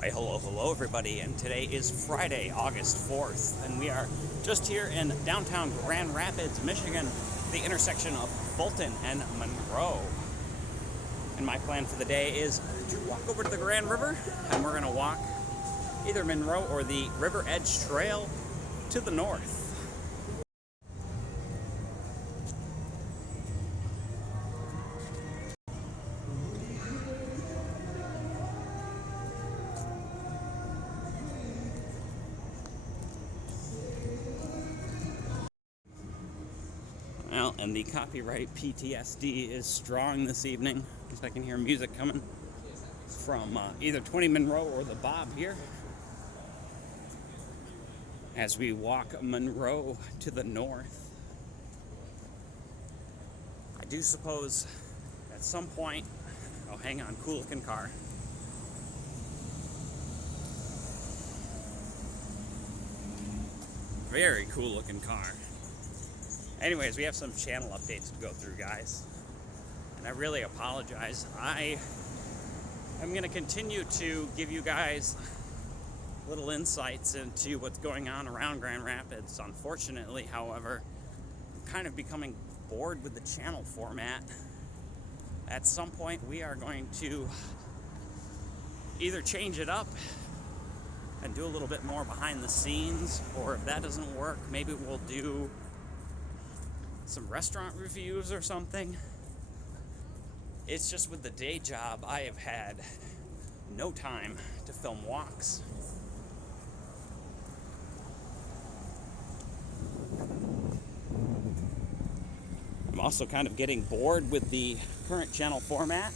Why, hello, everybody, and today is Friday, August 4th, and we are just here in downtown Grand Rapids, Michigan, the intersection of Fulton and Monroe. And my plan for the day is to walk over to the Grand River, and we're going to walk either Monroe or the River Edge Trail to the north. Well, and the copyright PTSD is strong this evening, because I can hear music coming from either 20 Monroe or the Bob here as we walk Monroe to the north. I do suppose at some point, oh, hang on, cool looking car. Very cool looking car. Anyways, we have some channel updates to go through, guys. And I really apologize. I am going to continue to give you guys little insights into what's going on around Grand Rapids. Unfortunately, however, I'm kind of becoming bored with the channel format. At some point, we are going to either change it up and do a little bit more behind the scenes, or if that doesn't work, maybe we'll do some restaurant reviews or something. It's just with the day job, I have had no time to film walks. I'm also kind of getting bored with the current channel format,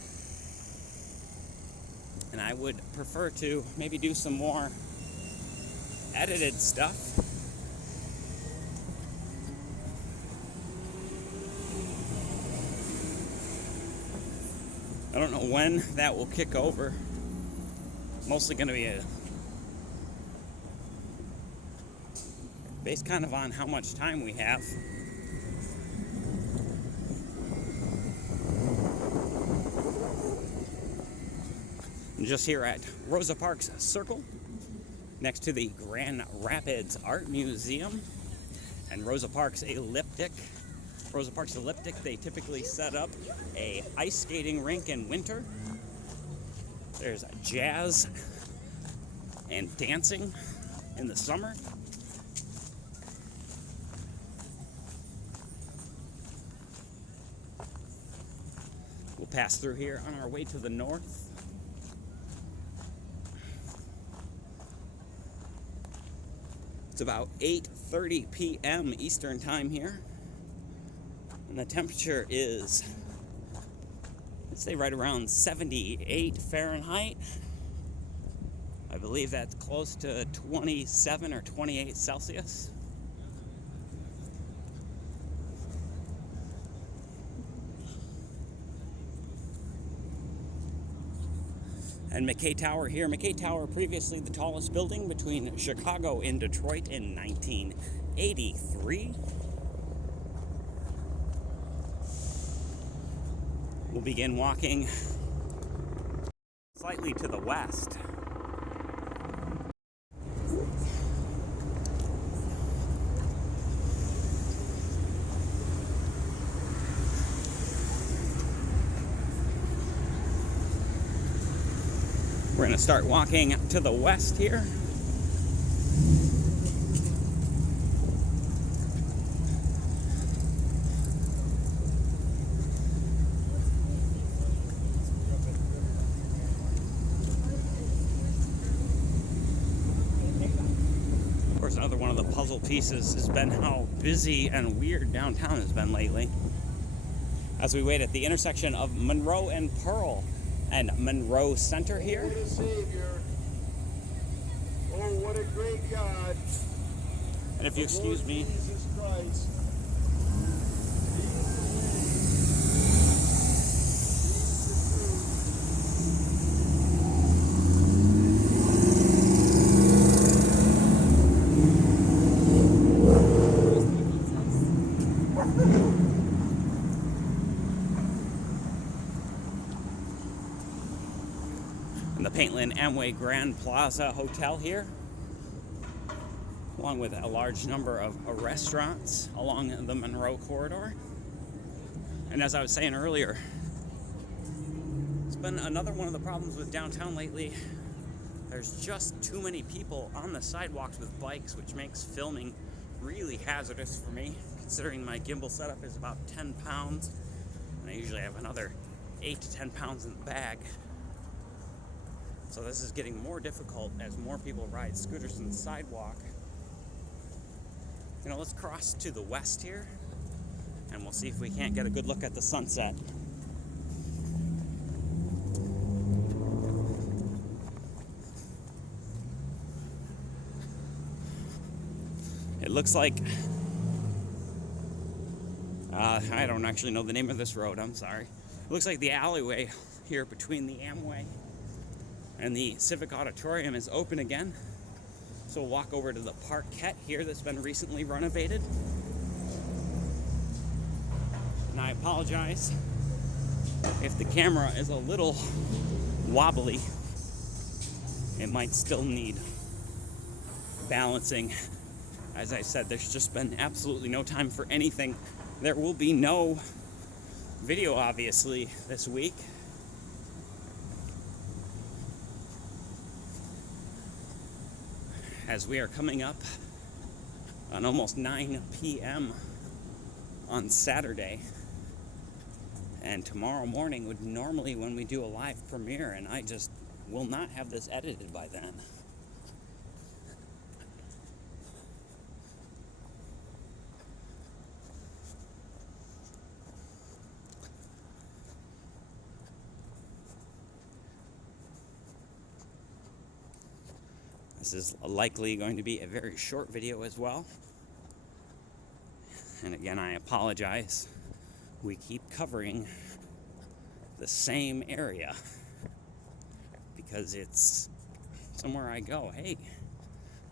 and I would prefer to maybe do some more edited stuff. I don't know when that will kick over. Mostly going to be based kind of on how much time we have. I'm just here at Rosa Parks Circle, next to the Grand Rapids Art Museum and Rosa Parks Elliptic. Rosa Parks Elliptic, they typically set up a ice skating rink in winter. There's jazz and dancing in the summer. We'll pass through here on our way to the north. It's about 8:30 p.m. Eastern time here. And the temperature is, I'd say, right around 78 Fahrenheit. I believe that's close to 27 or 28 Celsius. And McKay Tower here. McKay Tower, previously the tallest building between Chicago and Detroit in 1983. We'll begin walking slightly to the west. We're going to start walking to the west here. Another one of the puzzle pieces has been how busy and weird downtown has been lately. As we wait at the intersection of Monroe and Pearl and Monroe Center here. What a Savior. Oh, what a great God. And if you excuse me. Jesus Christ. and the Paintland Amway Grand Plaza Hotel here, along with a large number of restaurants along the Monroe corridor. And as I was saying earlier, it's been another one of the problems with downtown lately. There's just too many people on the sidewalks with bikes, which makes filming really hazardous for me, considering my gimbal setup is about 10 pounds, and I usually have another 8 to 10 pounds in the bag. So this is getting more difficult as more people ride scooters on the sidewalk. You know, let's cross to the west here, and we'll see if we can't get a good look at the sunset. It looks like, I don't actually know the name of this road, I'm sorry. It looks like the alleyway here between the Amway and the Civic Auditorium is open again. So we'll walk over to the parquet here that's been recently renovated. And I apologize if the camera is a little wobbly. It might still need balancing. As I said, there's just been absolutely no time for anything. There will be no video, obviously, this week. As we are coming up on almost 9 p.m. on Saturday. And tomorrow morning would normally when we do a live premiere, and I just will not have this edited by then. This is likely going to be a very short video as well. And again, I apologize. We keep covering the same area because it's somewhere I go. Hey,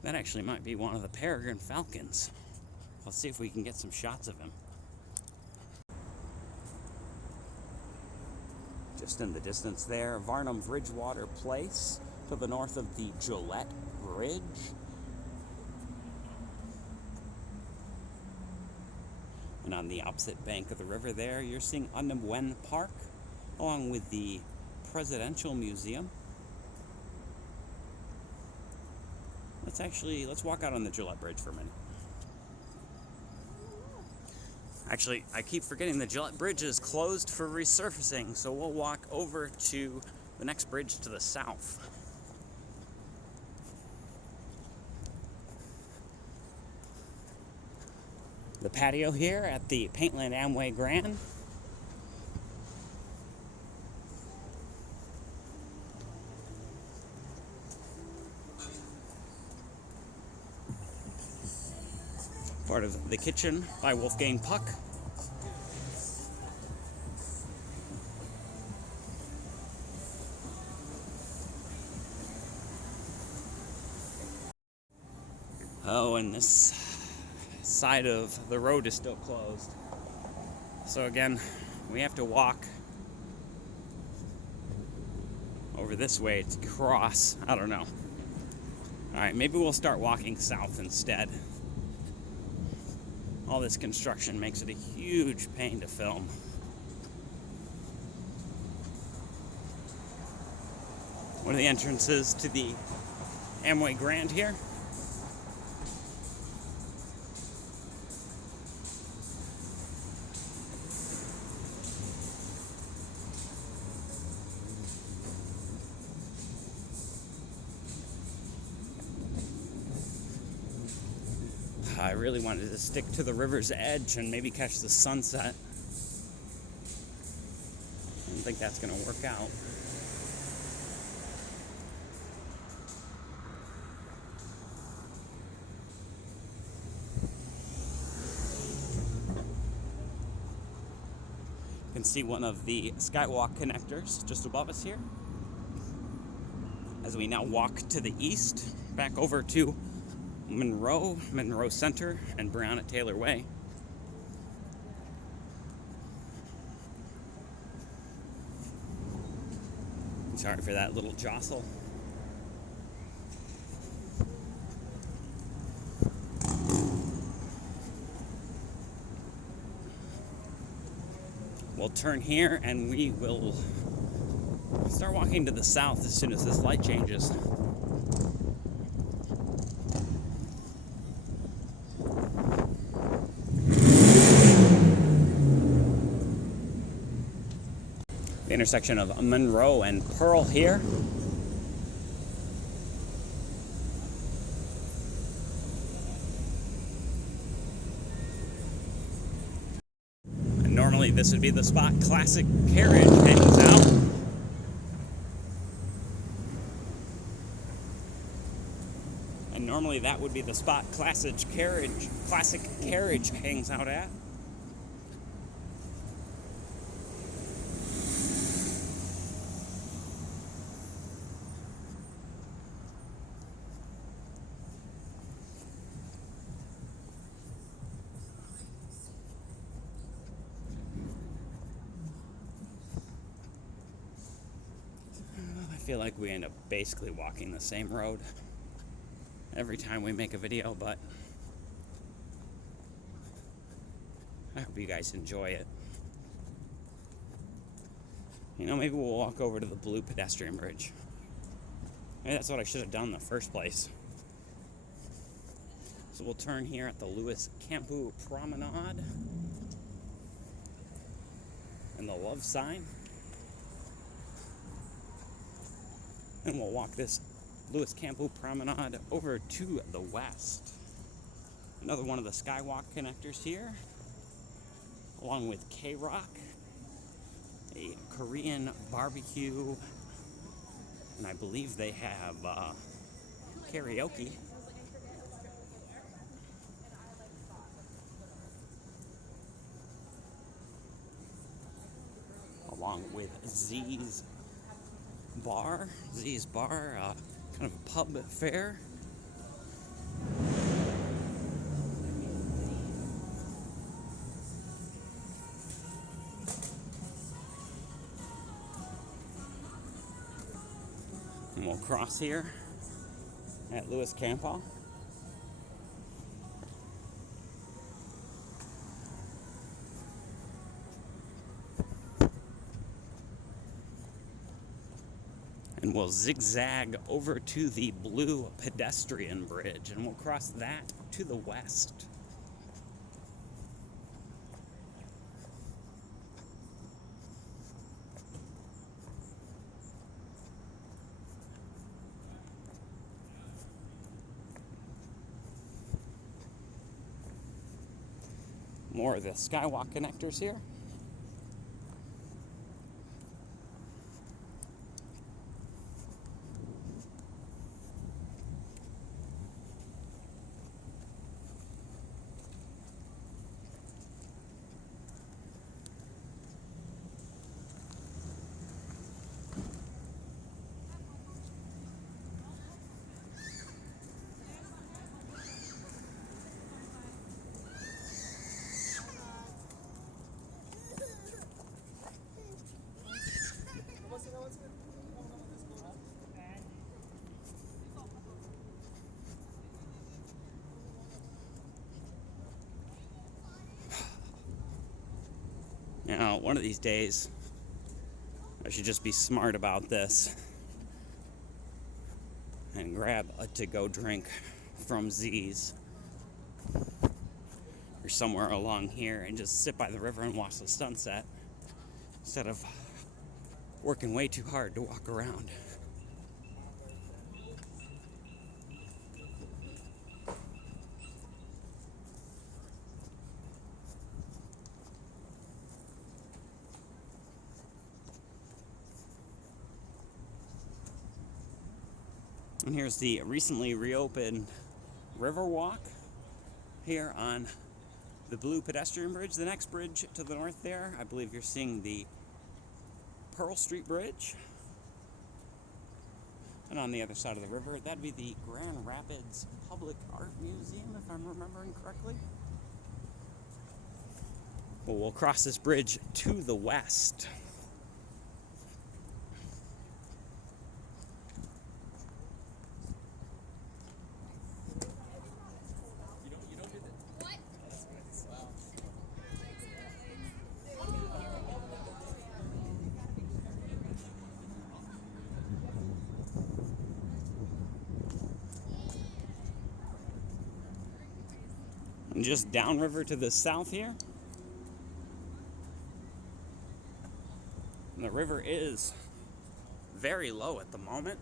that actually might be one of the Peregrine Falcons. Let's see if we can get some shots of him. Just in the distance there, Varnum Bridgewater Place, to the north of the Gillette Bridge. And on the opposite bank of the river there, you're seeing Wen Park, along with the Presidential Museum. Let's walk out on the Gillette Bridge for a minute. Actually, I keep forgetting the Gillette Bridge is closed for resurfacing, so we'll walk over to the next bridge to the south. The patio here at the Paintland Amway Grand. Part of The Kitchen by Wolfgang Puck. Oh, and this side of the road is still closed. So again, we have to walk over this way to cross. I don't know. Alright, maybe we'll start walking south instead. All this construction makes it a huge pain to film. One of the entrances to the Amway Grand here. I really wanted to stick to the river's edge and maybe catch the sunset. I don't think that's going to work out. You can see one of the Skywalk connectors just above us here. As we now walk to the east, back over to Monroe Center, and Breonna Taylor Way. Sorry for that little jostle. We'll turn here and we will start walking to the south as soon as this light changes. The intersection of Monroe and Pearl here. And normally this would be the spot Classic Carriage hangs out. And normally that would be the spot Classic Carriage hangs out at. I feel like we end up basically walking the same road every time we make a video, but I hope you guys enjoy it. You know, maybe we'll walk over to the blue pedestrian bridge. Maybe that's what I should have done in the first place. So we'll turn here at the Louis Campoux Promenade and the love sign. And we'll walk this Louis Campoux Promenade over to the west. Another one of the Skywalk connectors here, along with K-Rock, a Korean barbecue, and I believe they have karaoke. Along with Z's Bar, kind of a pub fare. And we'll cross here at Louis Campoux. And we'll zigzag over to the blue pedestrian bridge, and we'll cross that to the west. More of the Skywalk connectors here. Now, one of these days, I should just be smart about this and grab a to-go drink from Z's or somewhere along here and just sit by the river and watch the sunset instead of working way too hard to walk around. And here's the recently reopened Riverwalk here on the blue pedestrian bridge. The next bridge to the north there, I believe you're seeing the Pearl Street Bridge. And on the other side of the river, that'd be the Grand Rapids Public Art Museum, if I'm remembering correctly. Well, we'll cross this bridge to the west. And just downriver to the south here, the river is very low at the moment.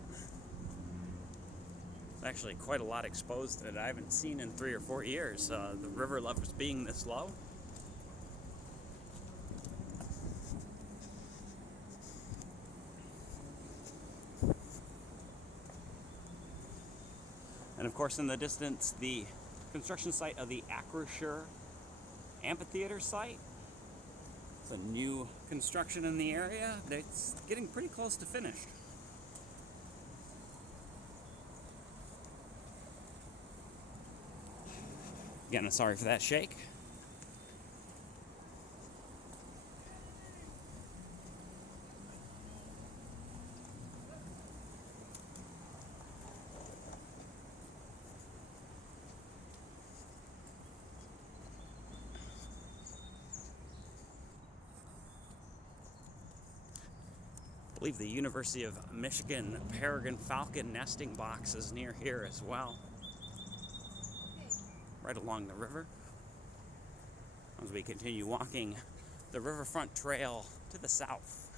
There's actually quite a lot exposed that I haven't seen in 3 or 4 years. The river levels being this low. And of course, in the distance, the construction site of the Acrisure Amphitheater site. It's a new construction in the area that's getting pretty close to finished. Again, sorry for that shake. I believe the University of Michigan Peregrine Falcon nesting box is near here as well, right along the river. As we continue walking the riverfront trail to the south.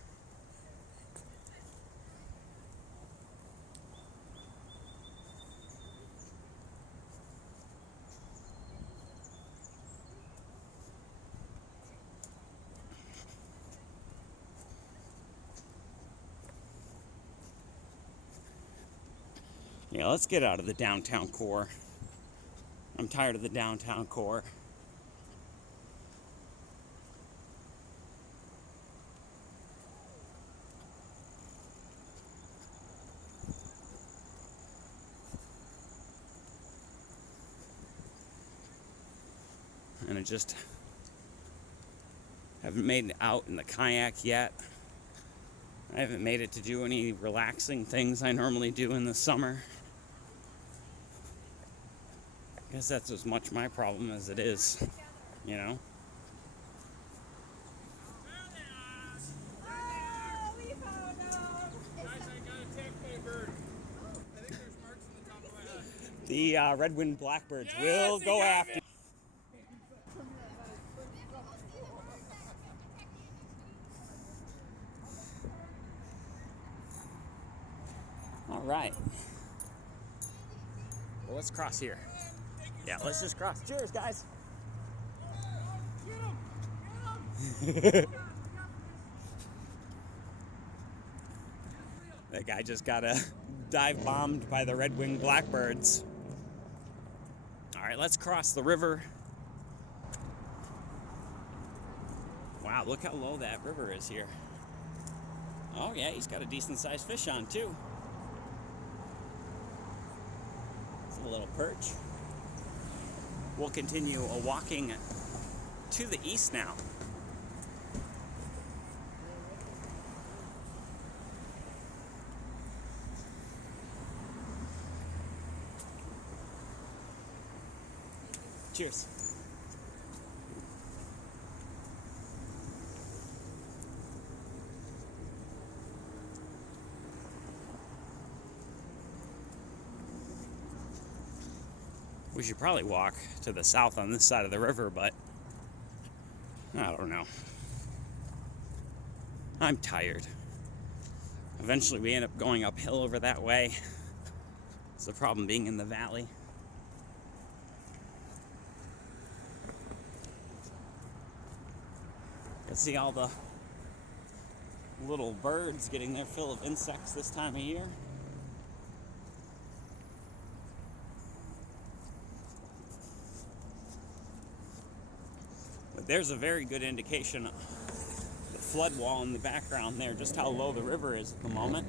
Yeah, let's get out of the downtown core. I'm tired of the downtown core. And I just haven't made it out in the kayak yet. I haven't made it to do any relaxing things I normally do in the summer. I guess that's as much my problem as it is, you know? Oh, we found out. Guys, I got a tech bird. I think there's marks on the top of my head. The red-winged blackbirds Yes, will they go got after. it. All right. Well, let's cross here. Yeah, let's just cross. Cheers, guys. That guy just got dive bombed by the red-winged blackbirds. All right, let's cross the river. Wow, look how low that river is here. Oh yeah, he's got a decent-sized fish on too. It's a little perch. We'll continue walking to the east now. Cheers. We should probably walk to the south on this side of the river, but I don't know. I'm tired. Eventually we end up going uphill over that way. It's the problem being in the valley. You can see all the little birds getting their fill of insects this time of year. But there's a very good indication, the flood wall in the background there, just how low the river is at the moment.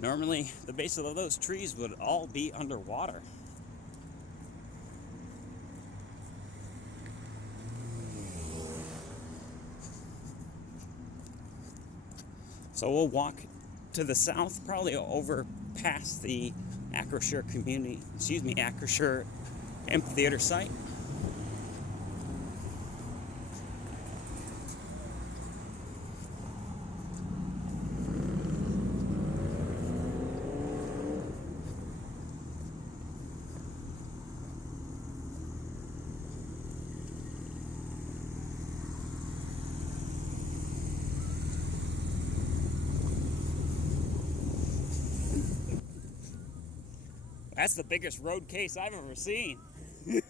Normally, the base of those trees would all be underwater. So we'll walk to the south, probably over past the Acrisure Acrisure Amphitheater site. That's the biggest road case I've ever seen. The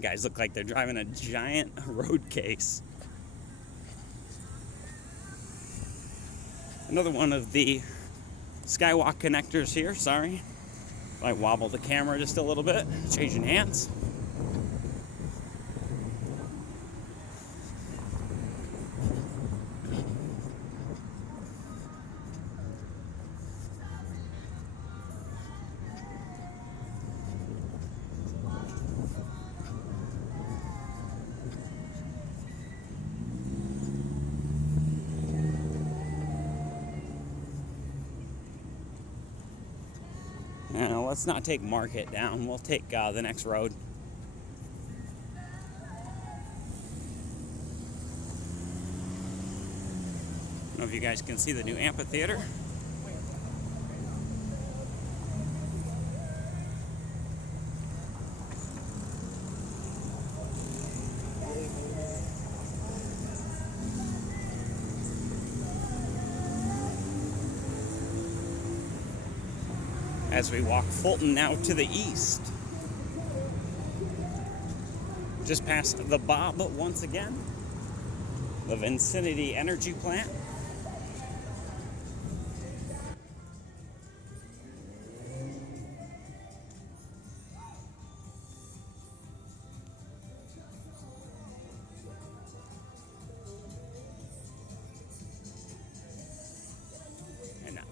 guys look like they're driving a giant road case. Another one of the Skywalk connectors here, sorry. If I wobble the camera just a little bit, changing hands. Now, let's not take Market down. We'll take the next road. I don't know if you guys can see the new amphitheater. As we walk Fulton now to the east. Just past the Bob once again. The Vicinity Energy Plant.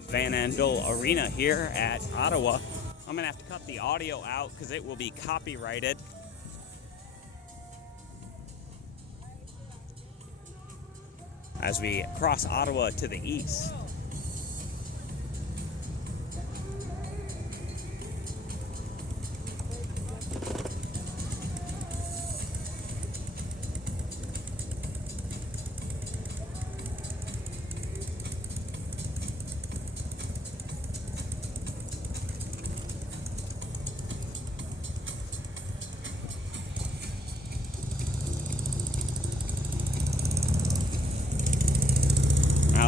Van Andel Arena here at Ottawa. I'm gonna have to cut the audio out because it will be copyrighted. As we cross Ottawa to the east.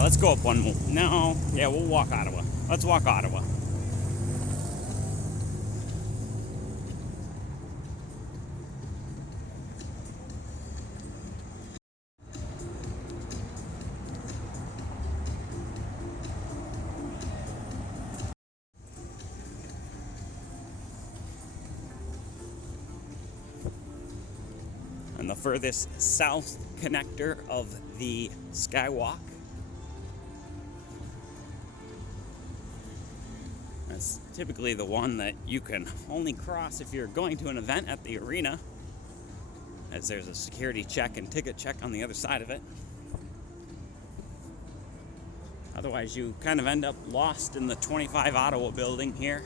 Let's go up one more. No, yeah, we'll walk Ottawa. Let's walk Ottawa. And the furthest south connector of the Skywalk. It's typically the one that you can only cross if you're going to an event at the arena, as there's a security check and ticket check on the other side of it. Otherwise, you kind of end up lost in the 25 Ottawa building here.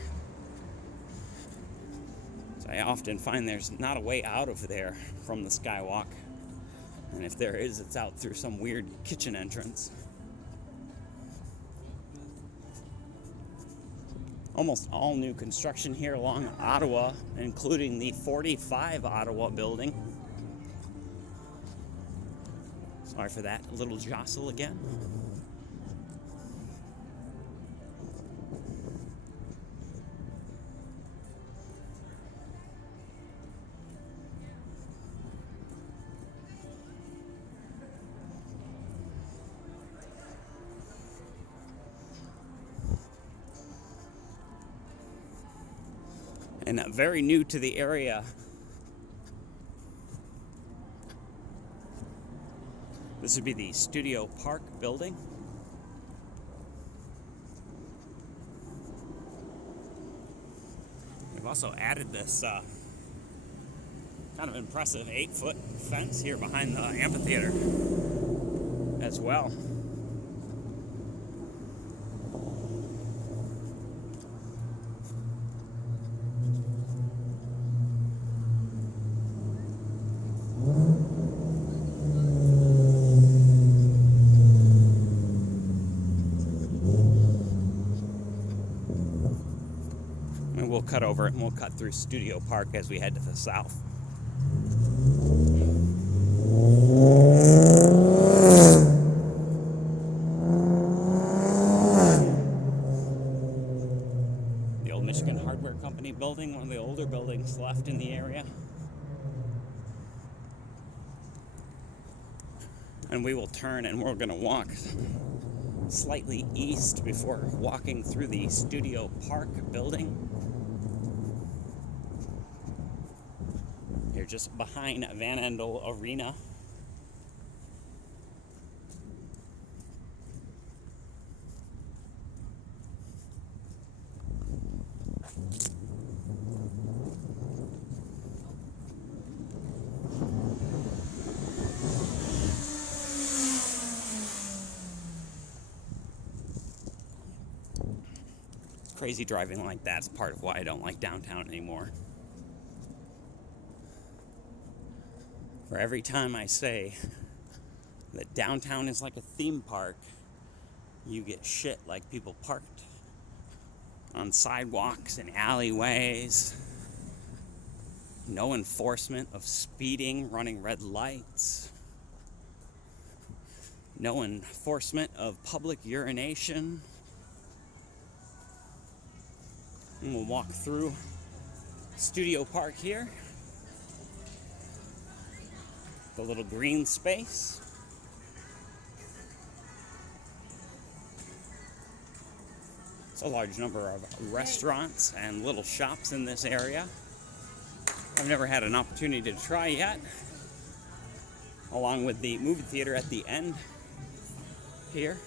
So I often find there's not a way out of there from the Skywalk. And if there is, it's out through some weird kitchen entrance. Almost all new construction here along Ottawa, including the 45 Ottawa building. Sorry for that little jostle again. And very new to the area, this would be the Studio Park building. We've also added this kind of impressive 8-foot fence here behind the amphitheater as well. We'll cut over it and we'll cut through Studio Park as we head to the south. And we will turn and we're going to walk slightly east before walking through the Studio Park building. You're just behind Van Andel Arena. Crazy driving like that's part of why I don't like downtown anymore. For every time I say that downtown is like a theme park, you get shit like people parked on sidewalks and alleyways, no enforcement of speeding, running red lights, no enforcement of public urination. And we'll walk through Studio Park here. The little green space. It's a large number of restaurants and little shops in this area. I've never had an opportunity to try yet. Along with the movie theater at the end here.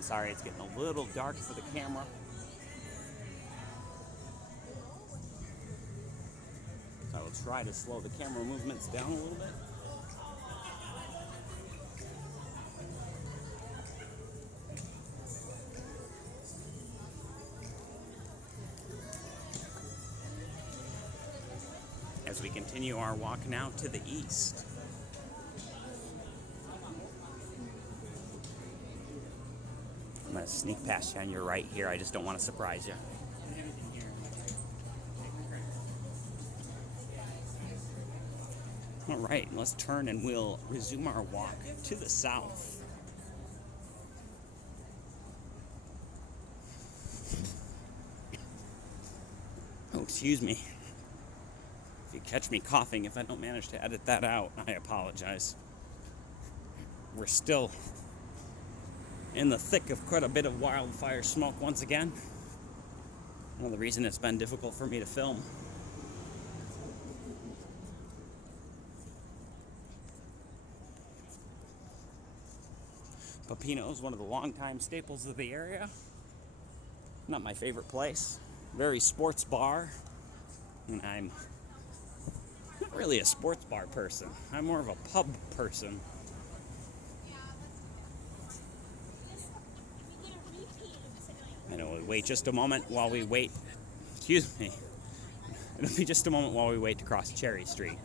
Sorry, it's getting a little dark for the camera. So I will try to slow the camera movements down a little bit. As we continue our walk now to the east. I'm going to sneak past you on your right here. I just don't want to surprise you. All right, let's turn and we'll resume our walk to the south. Oh, excuse me. If you catch me coughing, if I don't manage to edit that out, I apologize. We're still in the thick of quite a bit of wildfire smoke once again. Another reason it's been difficult for me to film. Pepino is one of the longtime staples of the area. Not my favorite place. Very sports bar. And I'm not really a sports bar person. I'm more of a pub person. I know, wait just a moment while we wait. Excuse me. It'll be just a moment while we wait to cross Cherry Street.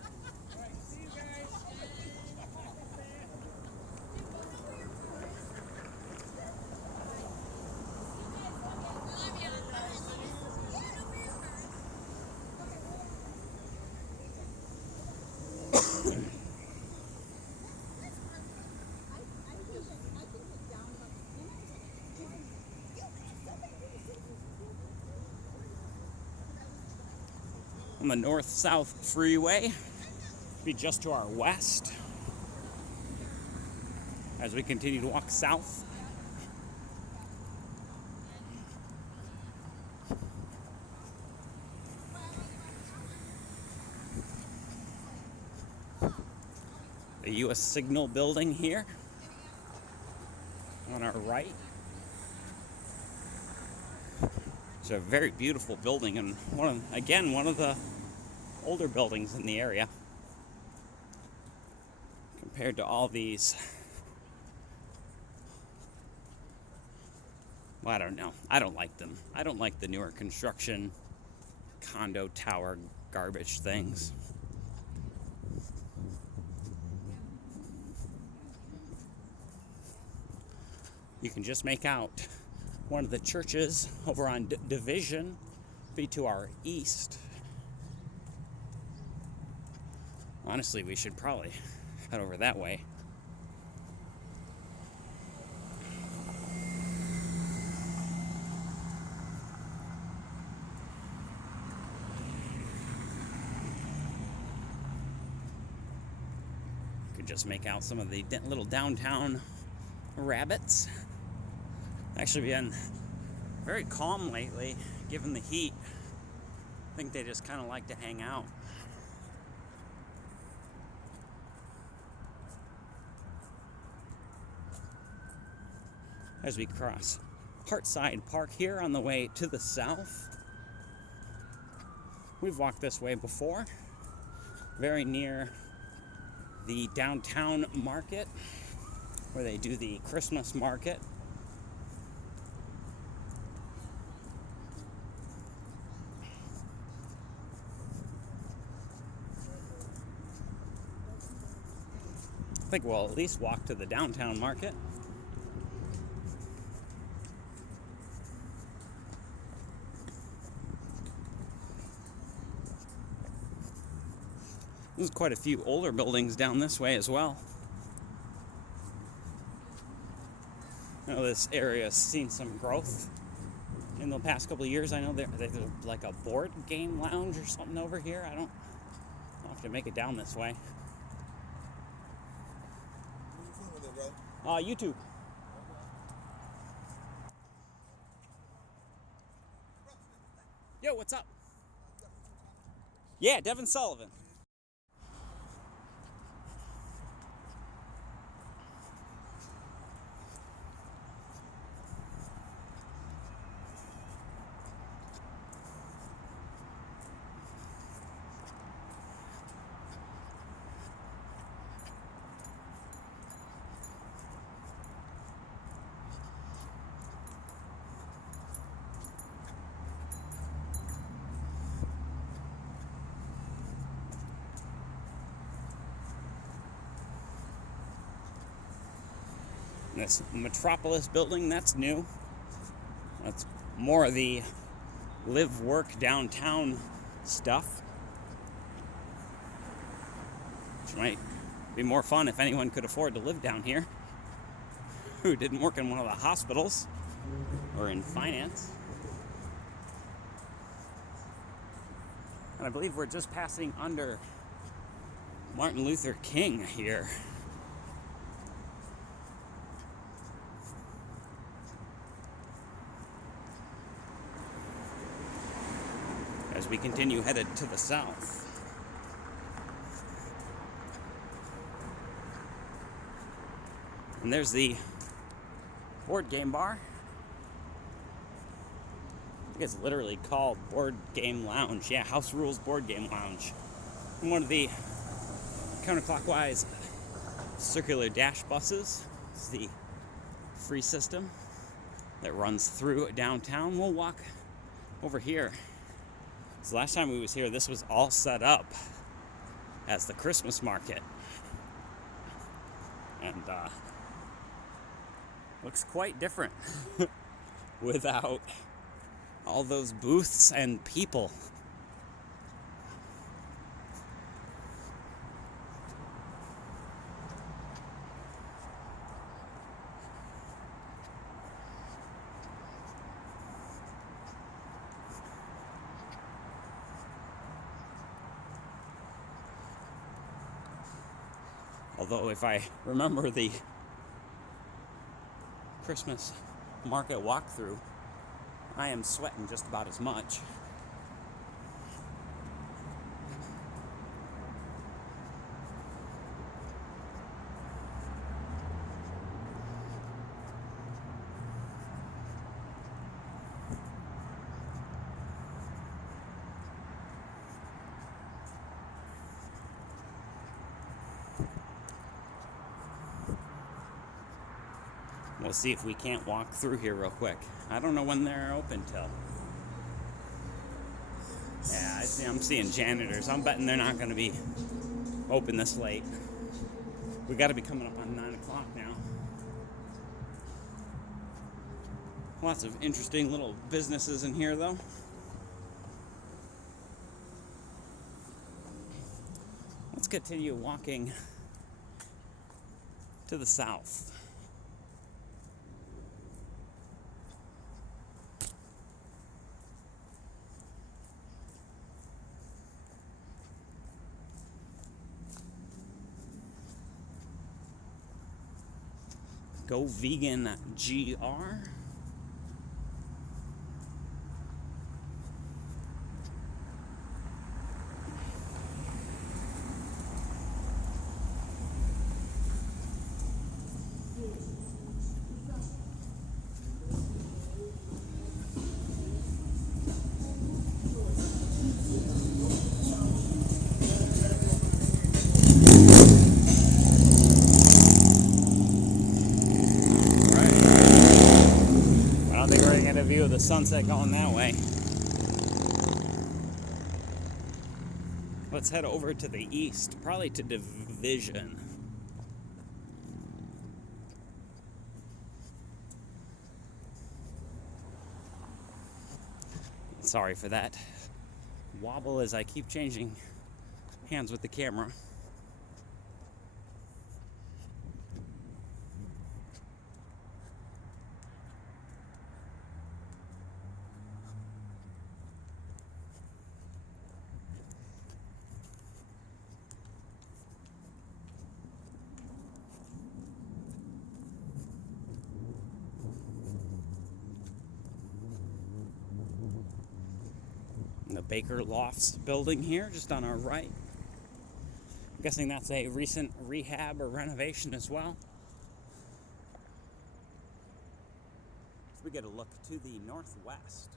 On the north-south freeway, be just to our west as we continue to walk south. The U.S. Signal building here on our right. It's a very beautiful building and one of the older buildings in the area compared to all these. Well, I don't know. I don't like them. I don't like the newer construction condo tower garbage things. You can just make out one of the churches over on Division be to our east. Honestly, we should probably head over that way. just make out some of the little downtown rabbits. Actually been very calm lately, given the heat. I think they just kind of like to hang out. As we cross Hartside Park here on the way to the south. We've walked this way before, very near the downtown market where they do the Christmas market. I think we'll at least walk to the downtown market. There's quite a few older buildings down this way as well. I know this area has seen some growth in the past couple of years. I know there's like a board game lounge or something over here. I don't have to make it down this way. What are you filming there, bro? YouTube. Yo, what's up? Yeah, Devin Sullivan. This Metropolis building, that's new. That's more of the live work downtown stuff, which might be more fun if anyone could afford to live down here who didn't work in one of the hospitals or in finance. And I believe we're just passing under Martin Luther King here. As we continue headed to the south. And there's the board game bar. I think it's literally called Board Game Lounge. Yeah, House Rules Board Game Lounge. And one of the counterclockwise circular dash buses. It's the free system that runs through downtown. We'll walk over here. So last time we was here, this was all set up as the Christmas market. And looks quite different without all those booths and people. Although if I remember the Christmas market walkthrough, I am sweating just about as much. We'll see if we can't walk through here real quick. I don't know when they're open till. Yeah, I'm seeing janitors. I'm betting they're not going to be open this late. We got to be coming up on 9 o'clock now. Lots of interesting little businesses in here, though. Let's continue walking to the south. Go Vegan GR. View of the sunset going that way. Let's head over to the east, probably to Division. Sorry for that wobble as I keep changing hands with the camera. The Baker Lofts building here, just on our right. I'm guessing that's a recent rehab or renovation as well. So we get a look to the northwest.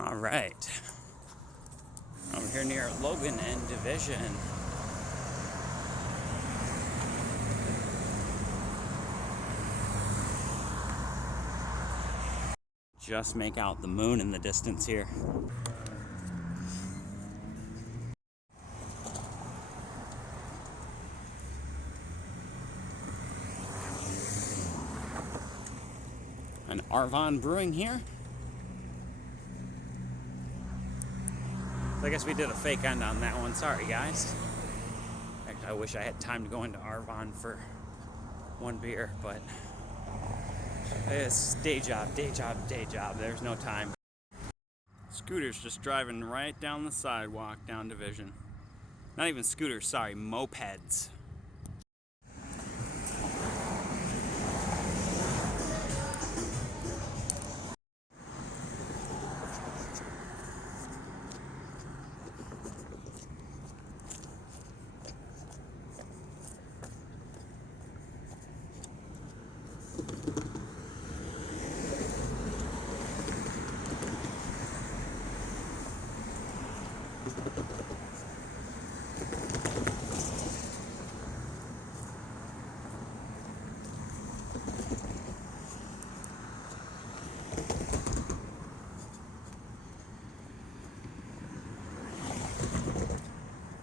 All right, over here near Logan and Division. Just make out the moon in the distance here. An Arvon Brewing here. So I guess we did a fake end on that one. Sorry, guys. I wish I had time to go into Arvon for one beer, but it's day job, day job, day job. There's no time. Scooters just driving right down the sidewalk down Division. Not even scooters, sorry, mopeds.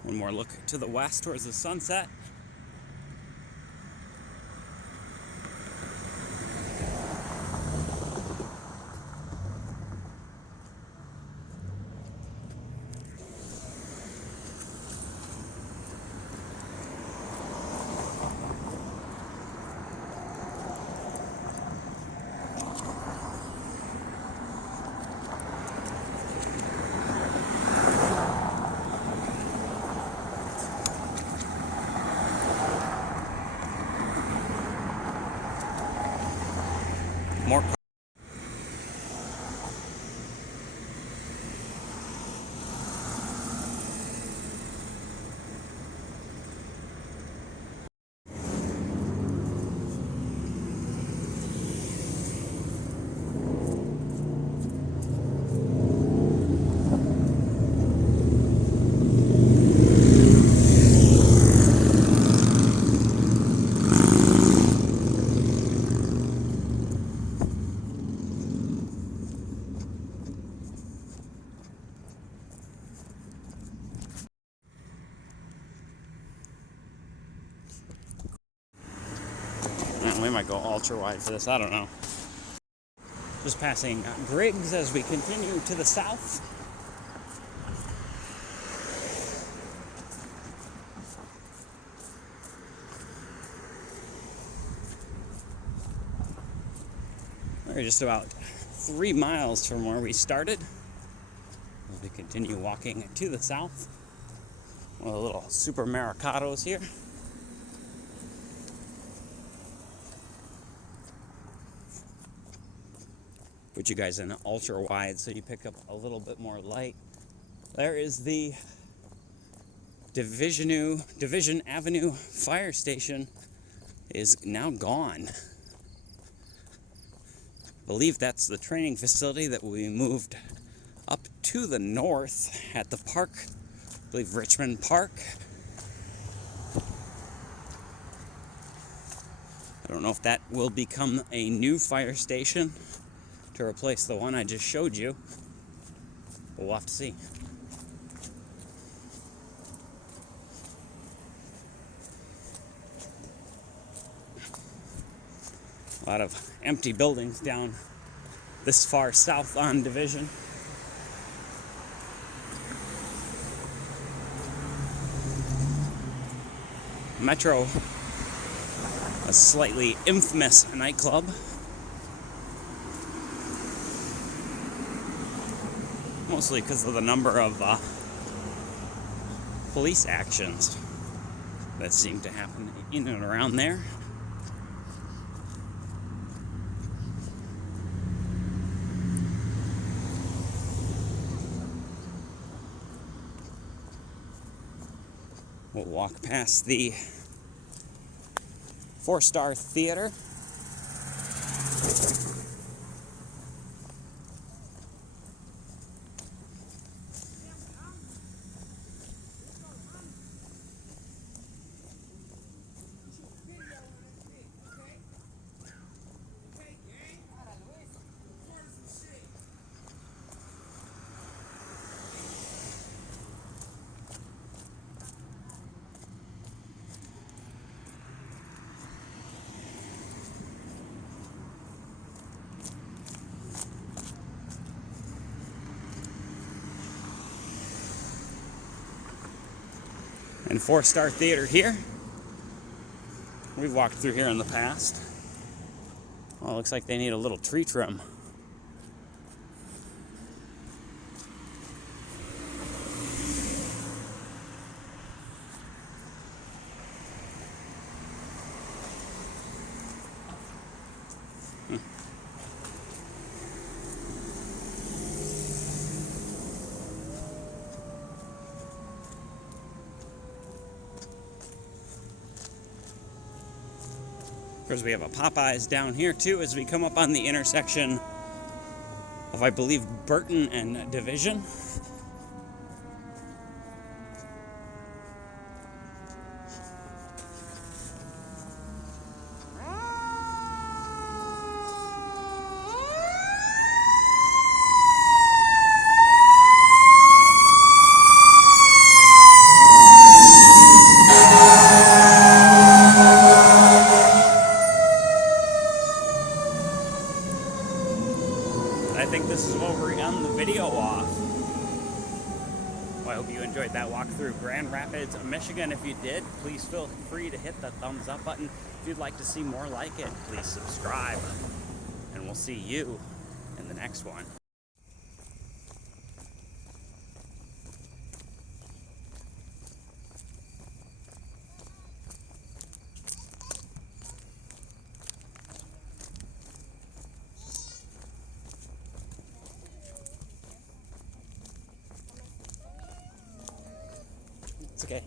One more look to the west towards the sunset. We might go ultra wide for this. I don't know. Just passing Griggs as we continue to the south. We're just about 3 miles from where we started. We continue walking to the south. One of the little super Maricados here. Put you guys in ultra wide so you pick up a little bit more light. There is the Division Avenue fire station is now gone. I believe that's the training facility that we moved up to the north at the park. I believe Richmond Park. I don't know if that will become a new fire station to replace the one I just showed you. But we'll have to see. A lot of empty buildings down this far south on Division. Metro, a slightly infamous nightclub. Mostly because of the number of police actions that seem to happen in and around there. We'll walk past the 4-Star Theater. And 4-Star Theater here. We've walked through here in the past. Well, it looks like they need a little tree trim. Of course, we have a Popeyes down here too as we come up on the intersection of, I believe, Burton and Division. I think this is what we're on the video off. Well, I hope you enjoyed that walk through Grand Rapids, Michigan. If you did, please feel free to hit the thumbs up button. If you'd like to see more like it, please subscribe. And we'll see you in the next one. It's okay.